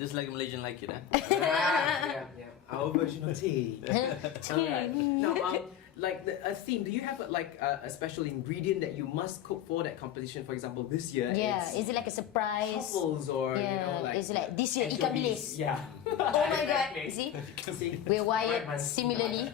Just like Malaysian like it, yeah. Our version of tea. Alright. Now, like a theme. Do you have a special ingredient that you must cook for that competition? For example, this year. Yeah. Is it like a surprise? Truffles or Is it like this year ikan bilis? Yeah. Oh my god. See? We're wired similarly.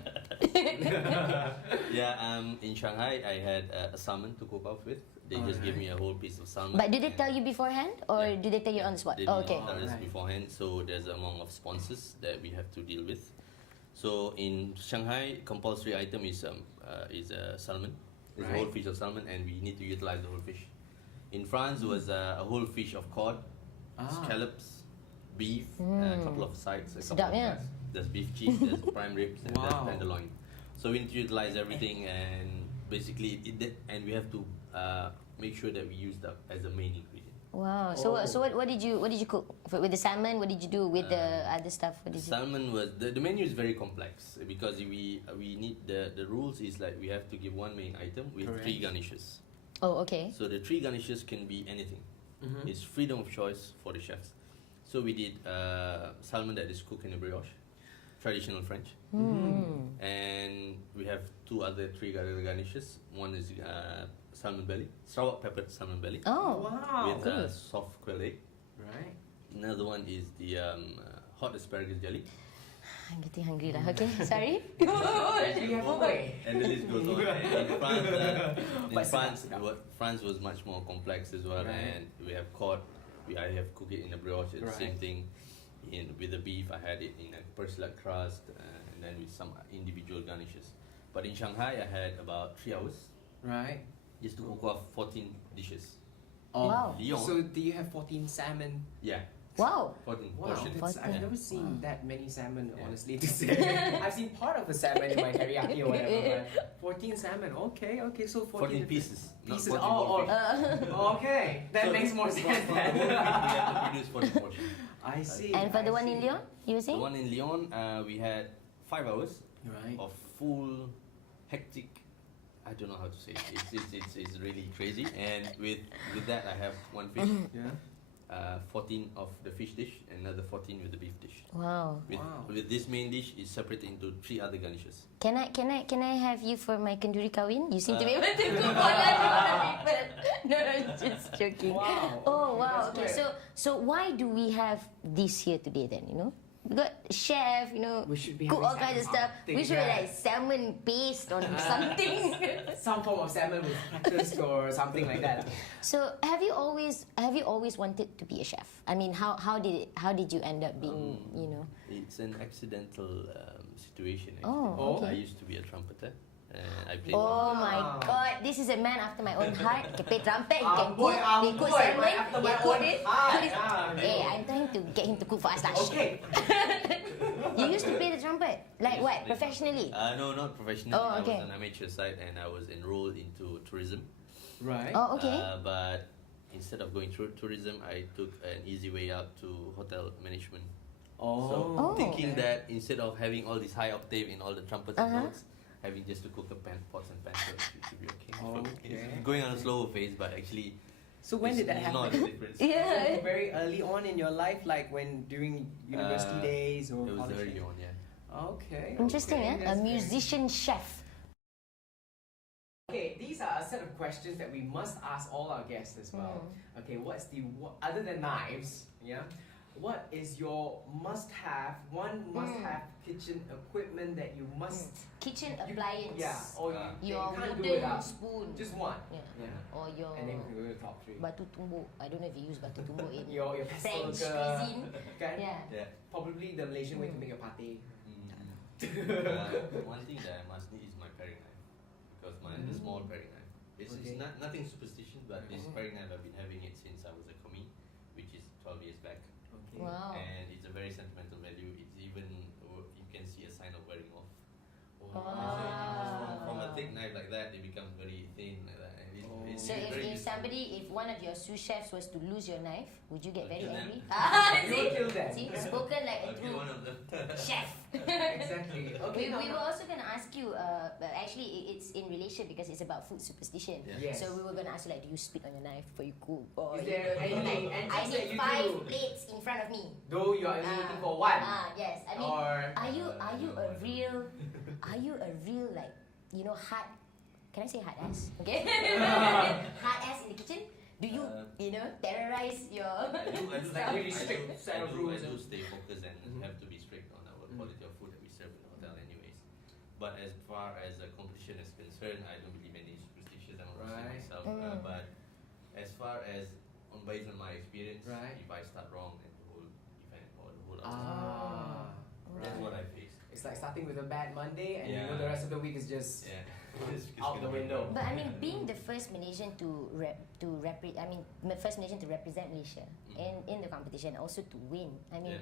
In Shanghai, I had a salmon to cook off with. They just gave me a whole piece of salmon. But did they tell you beforehand, or did they tell you on the spot? They Okay. didn't tell us beforehand, so there's an amount of sponsors that we have to deal with. So in Shanghai, compulsory item is a salmon. It's a whole fish of salmon, and we need to utilize the whole fish. In France, it was a whole fish of cod, scallops, beef, a couple of sides. There's beef cheese, there's prime ribs, and there's tenderloin. So we need to utilize everything, and basically, and we have to make sure that we use that as the main ingredient. Wow. So what did you cook with the salmon? What did you do with the other stuff? What did you? Salmon was the menu is very complex because we need the rules is like we have to give one main item with 3 garnishes. Oh, okay. So the 3 garnishes can be anything. It's freedom of choice for the chefs. So we did salmon that is cooked in a brioche, traditional French, and we have 3 other garnishes. One is salmon belly, sour peppered salmon belly. Oh, wow! With soft quail egg. Right. Another one is the hot asparagus jelly. I'm getting hungry lah. Okay, sorry. And the list goes on. France was much more complex as well, and we have cod. I have cooked it in a brioche. It's the same thing. With the beef, I had it in a persimmon crust, and then with some individual garnishes. But in Shanghai, I had about 3 hours. Right. Just to cook off 14 dishes. Oh, wow. Lyon. So do you have 14 salmon? Yeah. Wow. 14 Wow, portions. I've never seen that many salmon, honestly, to say. I've seen part of the salmon in my teriyaki or whatever, but 14 salmon, okay, so 14 pieces. Pieces, not 14 okay, that makes more sense then. We have to produce 14 portions. I see. And for the one in Lyon, you were saying? The one in Lyon, we had 5 hours Right. of full, hectic, I don't know how to say it. It's really crazy. And with that, I have one fish. Yeah. 14 of the fish dish, and another 14 with the beef dish. Wow. With this main dish is separated into 3 other garnishes. Can I have you for my kenduri kawin? You seem to be able to cook for lots of other people. No, just joking. Wow. Oh wow. That's Okay. So why do we have this here today then? You know, we got chef. You know, We should be cook all having kinds of stuff. something, We should have right? like salmon paste on something. Some form of salmon with crackers or something like that. So have you always wanted to be a chef? I mean, how did you end up being? You know. It's an accidental situation. Actually. Oh, okay. I used to be a trumpeter. I played. Oh my God! This is a man after my own heart. He can play trumpet. He can cook. He cook boy, salmon. right after my He cook own it. heart. Hey, I'm trying to get him to cook for us. Like, Okay. You used to play the trumpet, like what? Professionally? No, not professionally. Oh, okay. I was an amateur side, and I was enrolled into tourism. Right. Oh, okay. But instead of going through tourism, I took an easy way out to hotel management. So thinking that instead of having all this high octave in all the trumpets and notes, having just to cook pots and pans, it should be okay. It's going on a slower phase, but actually, So when did that not happen? a difference. Yeah. Very early on in your life, like during university days or It was college early days? on, yeah. Okay. Interesting, okay, eh? A that's very- musician chef. Okay, these are a set of questions that we must ask all our guests as well. Okay, other than knives, yeah? What is your must-have kitchen equipment that you must... Kitchen appliance. Yeah, or you Your can't do wooden without. spoon. Just one. Yeah. Or your And then we can go to the top 3. batu tumbuk. I don't know if you use batu tumbuk in Your pestle French ke, cuisine. kan? Yeah. Probably the Malaysian way to make a pate. One thing that I must need is my paring knife, because the small paring knife. It's not nothing superstition, but this paring knife I've been having it since I was a commie, which is 12 years back. Okay. Wow. And it's a very sentimental value. It's even you can see a sign of wearing off. Wow. From a thick knife like that, it becomes very thin like that, and So if one of your sous chefs was to lose your knife, would you get very kill them. angry? You will kill them. See, spoken like a I'll kill true one of them. chef. Exactly. Okay. We were also going to ask you, actually it's in relation because it's about food superstition. Yeah. Yes. So we were going to ask you, like, do you spit on your knife before you cook? Or Is there anything I antics that need you 5 do? plates in front of me. Though you are only eating for one. Yes. I mean, Or are you a real like, you know, hard, can I say hard ass? Okay. Hard ass in the kitchen? Do you, you know, terrorize your I do like really strict set of rules I do and- stay focused and have to be strict on our quality of food that we serve in the hotel anyways. But as far as the competition is concerned, I don't believe any superstitions. I'm a Muslim Right. myself. But as far as based on my experience, Right. if I start wrong, then the whole event or the whole that's what I faced. It's like starting with a bad Monday and you know Yeah. the rest of the week is just Yeah. Just out the gonna be window. But I mean, being the first Malaysian to first Malaysian to represent Malaysia in the competition, also to win. I mean,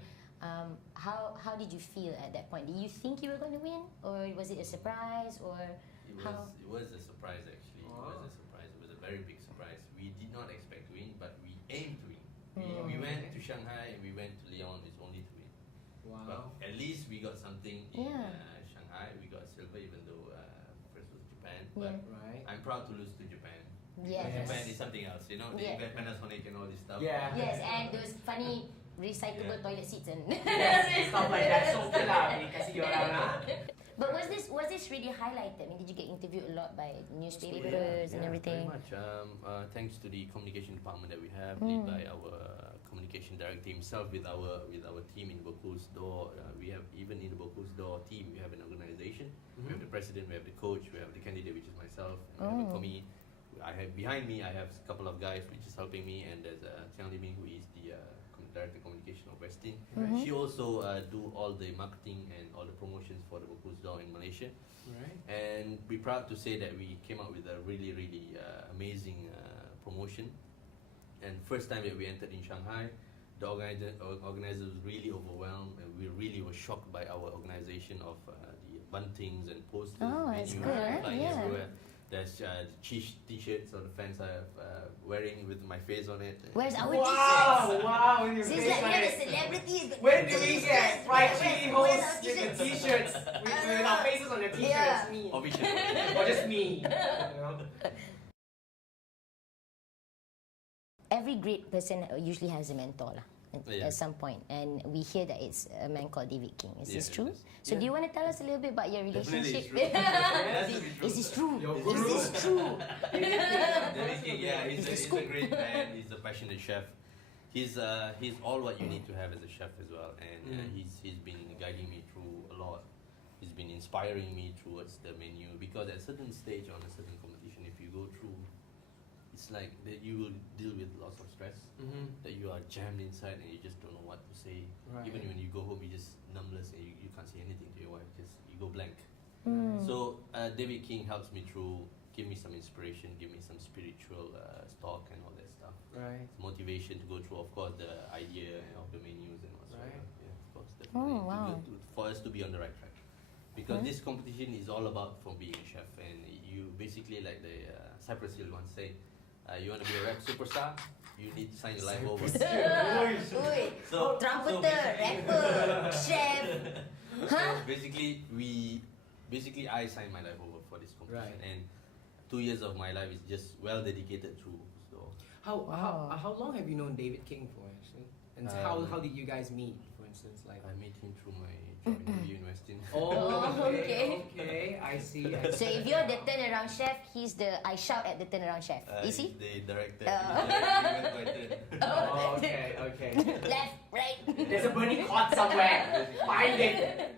how did you feel at that point? Did you think you were going to win, or was it a surprise, or It was a surprise actually. It was a surprise. It was a very big surprise. We did not expect to win, but we aimed to win. We went to Shanghai and we went to Lyon. It's only to win. Wow. But at least we got something in Yeah. Shanghai. We got silver, even though first was Japan. But Right. I'm proud to lose to Japan. Yes. Japan is something else, you know. They Yeah. invent Panasonic and all this stuff. Yeah. Yes, and those funny recyclable Yeah. toilet seats and Yes, stuff like that. So okay lah, we kasih diorang lah. But was this really highlighted? I mean, did you get interviewed a lot by newspapers and everything? Very much. Thanks to the communication department that we have, led by our communication director himself, with our team in Bocuse d'Or. We have, even in the Bocuse d'Or team, we have an organization. We have the president, we have the coach, we have the candidate, which is myself. And for me, behind me, I have a couple of guys which is helping me, and there's Chiang Liming, who is the director communication of Westin. She also do all the marketing and all the promotions for the Bocuse d'Or in Malaysia. Right. And we're proud to say that we came up with a really amazing promotion. And first time that we entered in Shanghai, the organizers was really overwhelmed, and we really were shocked by our organization of the buntings and posters, Oh, that's menus, good, flying yeah. everywhere. There's cheese t-shirts, or the fans I have wearing with my face on it. Where's our Wow, t-shirts? wow, with your Seems face like on we're it. the celebrities. got When do we t-shirts. get fried chili Where's hosts our with the t-shirts? t-shirts? With our faces on the t-shirts? Yeah. Official. Or just me? You know? Every great person usually has a mentor lah, Yeah. at some point, and we hear that it's a man called David King. Is this Yeah, true? it is. So do you want to tell us a little bit about your Definitely relationship? it's true. It has to be true. Is this true? Your Is this true? David King, yeah, It's he's the a great man. He's a passionate chef. He's all what you need to have as a chef as well, and he's been guiding me through a lot. He's been inspiring me towards the menu, because at a certain stage on a certain competition, if you go through, it's like that you will deal with lots of stress, that you are jammed inside and you just don't know what to say. Right. Even when you go home, you just numbless and you can't say anything to your wife. You go blank. So David King helps me through, give me some inspiration, give me some spiritual talk and all that stuff. Right. Motivation to go through, of course, the idea of the menus and whatsoever. Right. Yeah, of course, definitely. Oh, wow. For us to be on the right track. Because this competition is all about from being a chef, and you basically, like the Cypress Hill once said, you want to be a rap superstar, you need to sign your life over. Oi, So trumpeter, rapper, chef. So basically I signed my life over for this competition, Right. and 2 years of my life is just well dedicated through. So How long have you known David King for, actually? And how did you guys meet, for instance? Like. I met him through my job interview in Westin. Oh, okay. okay, I see. So if you're the turnaround chef, he's the I shout at the turnaround chef. Is he? The director. Oh, okay. Left, right. There's a burning pot somewhere. Find it.